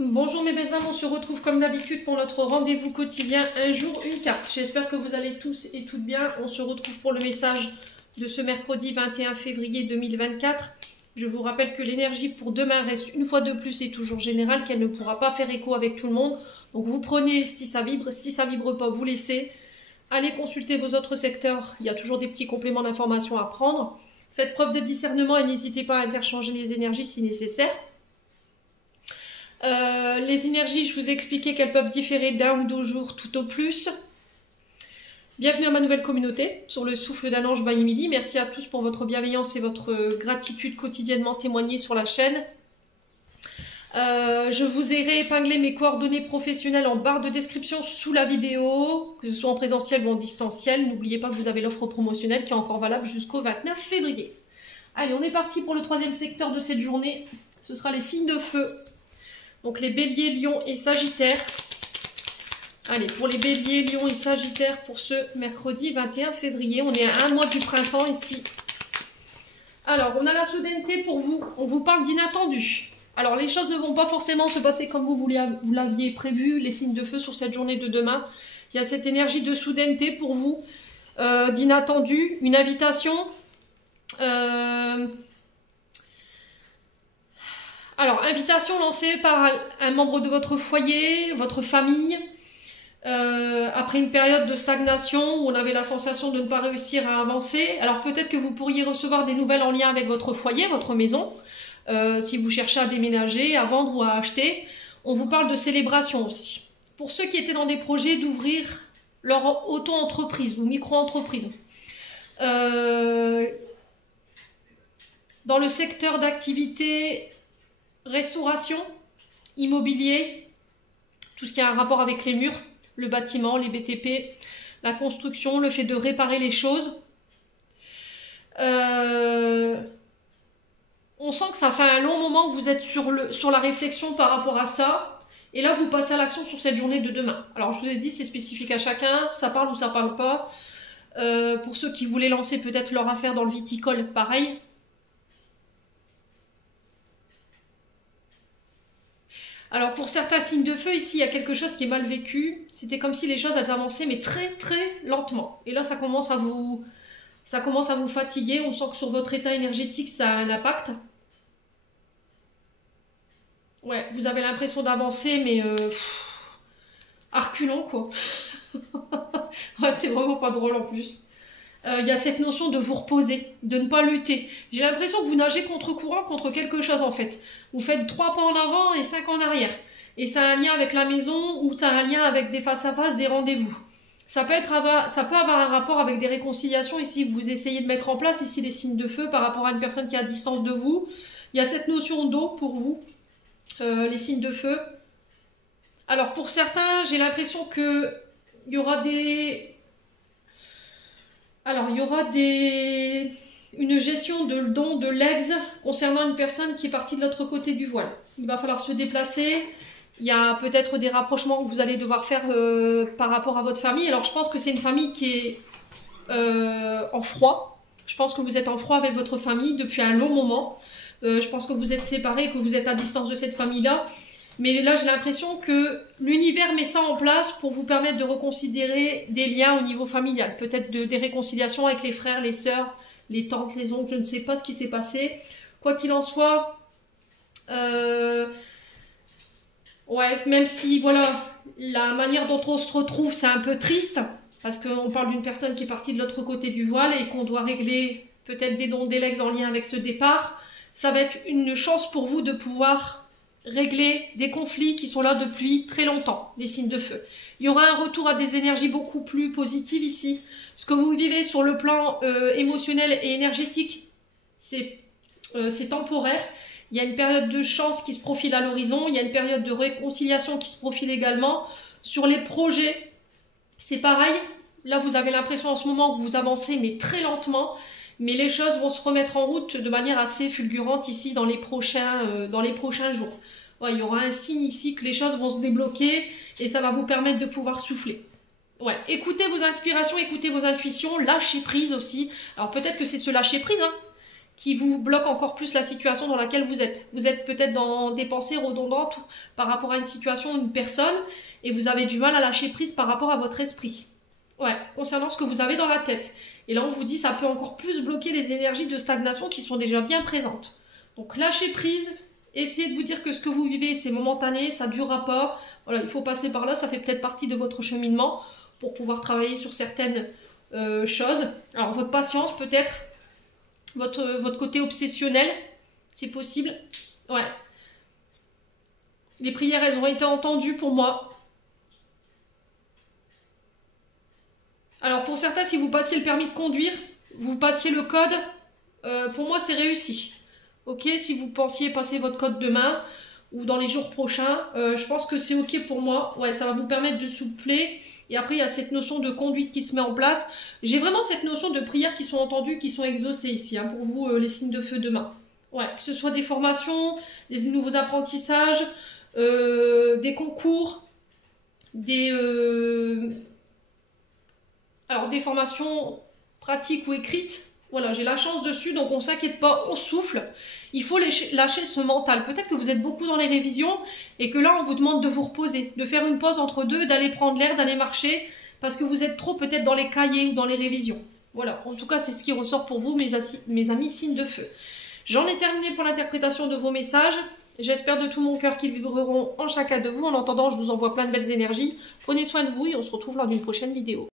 Bonjour mes belles âmes, on se retrouve comme d'habitude pour notre rendez-vous quotidien, un jour, une carte. J'espère que vous allez tous et toutes bien. On se retrouve pour le message de ce mercredi 21 février 2024. Je vous rappelle que l'énergie pour demain reste une fois de plus et toujours générale, qu'elle ne pourra pas faire écho avec tout le monde. Donc vous prenez si ça vibre pas, vous laissez. Allez consulter vos autres secteurs, il y a toujours des petits compléments d'information à prendre. Faites preuve de discernement et n'hésitez pas à interchanger les énergies si nécessaire. Les énergies, je vous ai expliqué qu'elles peuvent différer d'un ou deux jours tout au plus. Bienvenue à ma nouvelle communauté sur le souffle d'un ange by Emily. Merci à tous pour votre bienveillance et votre gratitude quotidiennement témoignée sur la chaîne. Je vous ai réépinglé mes coordonnées professionnelles en barre de description sous la vidéo, que ce soit en présentiel ou en distanciel. N'oubliez pas que vous avez l'offre promotionnelle qui est encore valable jusqu'au 29 février. Allez, on est parti pour le troisième secteur de cette journée. Ce sera les signes de feu. Donc les béliers, lions et sagittaires. Allez, pour les béliers, lions et sagittaires pour ce mercredi 21 février. On est à un mois du printemps ici. Alors, on a la soudaineté pour vous. On vous parle d'inattendu. Alors, les choses ne vont pas forcément se passer comme vous l'aviez prévu, les signes de feu sur cette journée de demain. Il y a cette énergie de soudaineté pour vous, d'inattendu, une invitation. Alors, invitation lancée par un membre de votre foyer, votre famille, après une période de stagnation où on avait la sensation de ne pas réussir à avancer. Alors peut-être que vous pourriez recevoir des nouvelles en lien avec votre foyer, votre maison, si vous cherchez à déménager, à vendre ou à acheter. On vous parle de célébration aussi. Pour ceux qui étaient dans des projets d'ouvrir leur auto-entreprise ou micro-entreprise. Dans le secteur d'activité restauration, immobilier, tout ce qui a un rapport avec les murs, le bâtiment, les BTP, la construction, le fait de réparer les choses. On sent que ça fait un long moment que vous êtes sur la réflexion par rapport à ça. Et là, vous passez à l'action sur cette journée de demain. Alors, je vous ai dit, c'est spécifique à chacun. Ça parle ou ça parle pas. Pour ceux qui voulaient lancer peut-être leur affaire dans le viticole, pareil. Alors pour certains signes de feu, ici il y a quelque chose qui est mal vécu. C'était comme si les choses elles avançaient mais très très lentement. Et là ça commence à vous fatiguer. On sent que sur votre état énergétique ça a un impact. Ouais, vous avez l'impression d'avancer mais à reculons quoi. Ouais, c'est vraiment pas drôle en plus. Il y a cette notion de vous reposer, de ne pas lutter. J'ai l'impression que vous nagez contre-courant, contre quelque chose en fait. Vous faites 3 pas en avant et 5 en arrière. Et ça a un lien avec la maison ou ça a un lien avec des face-à-face, des rendez-vous. Ça peut avoir un rapport avec des réconciliations ici que vous essayez de mettre en place, ici les signes de feu par rapport à une personne qui est à distance de vous. Il y a cette notion d'eau pour vous, les signes de feu. Alors pour certains, j'ai l'impression que il y aura une gestion de don de legs concernant une personne qui est partie de l'autre côté du voile. Il va falloir se déplacer. Il y a peut-être des rapprochements que vous allez devoir faire par rapport à votre famille. Alors je pense que c'est une famille qui est en froid. Je pense que vous êtes en froid avec votre famille depuis un long moment. Je pense que vous êtes séparés, que vous êtes à distance de cette famille-là. Mais là, j'ai l'impression que l'univers met ça en place pour vous permettre de reconsidérer des liens au niveau familial. Peut-être des réconciliations avec les frères, les sœurs, les tantes, les oncles, je ne sais pas ce qui s'est passé. Quoi qu'il en soit, ouais, même si, voilà, la manière dont on se retrouve, c'est un peu triste. Parce qu'on parle d'une personne qui est partie de l'autre côté du voile et qu'on doit régler peut-être des dons d'élex en lien avec ce départ. Ça va être une chance pour vous de pouvoir régler des conflits qui sont là depuis très longtemps, les signes de feu. Il y aura un retour à des énergies beaucoup plus positives ici. Ce que vous vivez sur le plan émotionnel et énergétique, c'est temporaire. Il y a une période de chance qui se profile à l'horizon. Il y a une période de réconciliation qui se profile également. Sur les projets, c'est pareil. Là, vous avez l'impression en ce moment que vous avancez, mais très lentement. Mais les choses vont se remettre en route de manière assez fulgurante ici dans les prochains jours. Ouais, il y aura un signe ici que les choses vont se débloquer et ça va vous permettre de pouvoir souffler. Ouais, écoutez vos inspirations, écoutez vos intuitions, lâchez prise aussi. Alors peut-être que c'est ce lâcher prise qui vous bloque encore plus la situation dans laquelle vous êtes. Vous êtes peut-être dans des pensées redondantes par rapport à une situation, une personne, et vous avez du mal à lâcher prise par rapport à votre esprit. Ouais, concernant ce que vous avez dans la tête. Et là, on vous dit ça peut encore plus bloquer les énergies de stagnation qui sont déjà bien présentes. Donc, lâchez prise, essayez de vous dire que ce que vous vivez, c'est momentané, ça ne durera pas. Voilà, il faut passer par là, ça fait peut-être partie de votre cheminement pour pouvoir travailler sur certaines choses. Alors, votre patience, peut-être, votre côté obsessionnel, c'est possible. Ouais. Les prières, elles ont été entendues pour moi. Alors pour certains, si vous passiez le permis de conduire, vous passiez le code, pour moi c'est réussi. Ok, si vous pensiez passer votre code demain ou dans les jours prochains, je pense que c'est ok pour moi. Ouais, ça va vous permettre de souffler. Et après, il y a cette notion de conduite qui se met en place. J'ai vraiment cette notion de prières qui sont entendues, qui sont exaucées ici, hein, pour vous, les signes de feu demain. Ouais, que ce soit des formations, des nouveaux apprentissages, des concours, alors des formations pratiques ou écrites. Voilà, j'ai la chance dessus, donc on ne s'inquiète pas, on souffle. Il faut lâcher ce mental. Peut-être que vous êtes beaucoup dans les révisions et que là, on vous demande de vous reposer, de faire une pause entre deux, d'aller prendre l'air, d'aller marcher, parce que vous êtes trop peut-être dans les cahiers ou dans les révisions. Voilà, en tout cas, c'est ce qui ressort pour vous, mes amis signes de feu. J'en ai terminé pour l'interprétation de vos messages. J'espère de tout mon cœur qu'ils vibreront en chacun de vous. En attendant, je vous envoie plein de belles énergies. Prenez soin de vous et on se retrouve lors d'une prochaine vidéo.